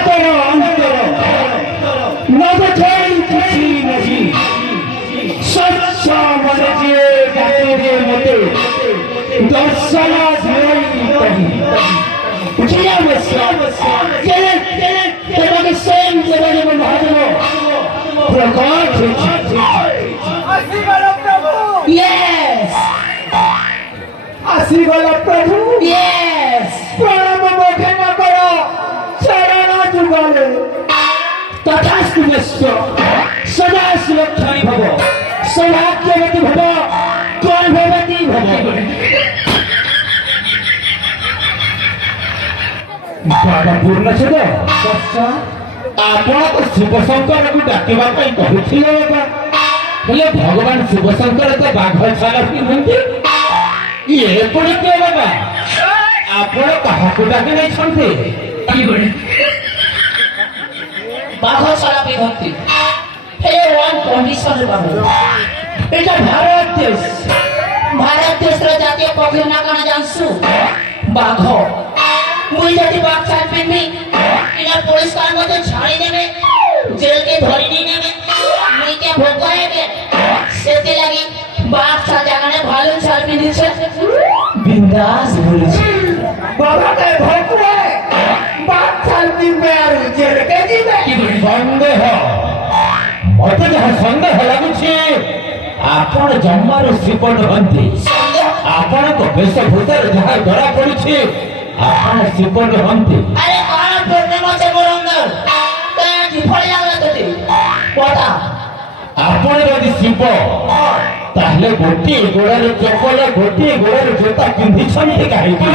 সনাতন অন্তর নবছর খুশি নজি স্বচ্ছ মনে যে ডাকে মতে দর্শন উঠিয়া তোমাকে সেম দেবাদেব মহাদেব প্রকট হয়েছে। Yes! আশীর্বাদ প্রভু Yes! প্রণাম মুখে না করো চরণ যুগলে তথাস্তু নশ্য সদা সুরক্ষায় ভব সৌভাগ্যবতী ভব গর্ভবতী ভব। ବାବା ପୂର୍ଣ୍ଣଛେଦ ଆପଣ ତ ଶିବଶଙ୍କରକୁ ଡାକିବା ପାଇଁ କହିଥିଲେ ବାବା, ହେଲେ ଭଗବାନ ଶିବଶଙ୍କର ତ ବାଘ ଛାଲ ପିନ୍ଧନ୍ତି, ଇଏ ପୁଣି କିଏ ବାବା? ଆପଣ କାହାକୁ ଡାକି ନେଇଛନ୍ତି? বাঘ ছাড়া পিঁধନ୍ତି ହେଲେ ওয়ান কন্ডিশন বাঘ এটা ভারত দেশ। ଭାରତ ଦେଶର ଜାତୀୟ ପକ୍ଷୀ ନା କାଣା ଜାଣିଛୁ? ବାଘ। ମୁଇଁ ଯଦି ବାଘ ଛାଲ ପିନ୍ଧି ଇନା ପରିଷ୍କାର ମତେ ଛାଡ଼ି ଦେବେ, ଜେଲକେ ଧରି ନେଇ ନେବେ, ମୁଇଁ କେ ଭୋଗ ହେବେ। ସେଥିଲାଗି ବାଘ ଛାଲ ଜାଗାରେ ଭାଲୁ ଛାଲ ପିନ୍ଧିছে, ବିନ୍ଦାସ ବୁଲୁছে। বাবাকে ভোগরে বাচ্চাল দিবে আর জেলকে দিবে ସନ୍ଦେହ, ମତେ ଯାହା ସନ୍ଦେହ ଲାଗୁଛି ଆପଣ ଜମାରୁ ଶିବ ନୁହନ୍ତି। ଆପଣଙ୍କ ବେଶଭୂଷାରେ ଯାହା ଜଣା ପଡୁଛି ଆପଣ ଶିବ ନୁହନ୍ତି। আরে কার প্রবলেম আছে বরঙ্গল? তার ফল লাগলা তোতে কথা। ଆପଣ ଯଦି ଶିବ ତାହେଲେ ଗୋଟିଏ ଗୋଡ଼ରେ ଚପଲ ଗୋଟିଏ ଗୋଡ଼ରେ ଜୋତା ପିନ୍ଧିଛନ୍ତି କାହିଁକି?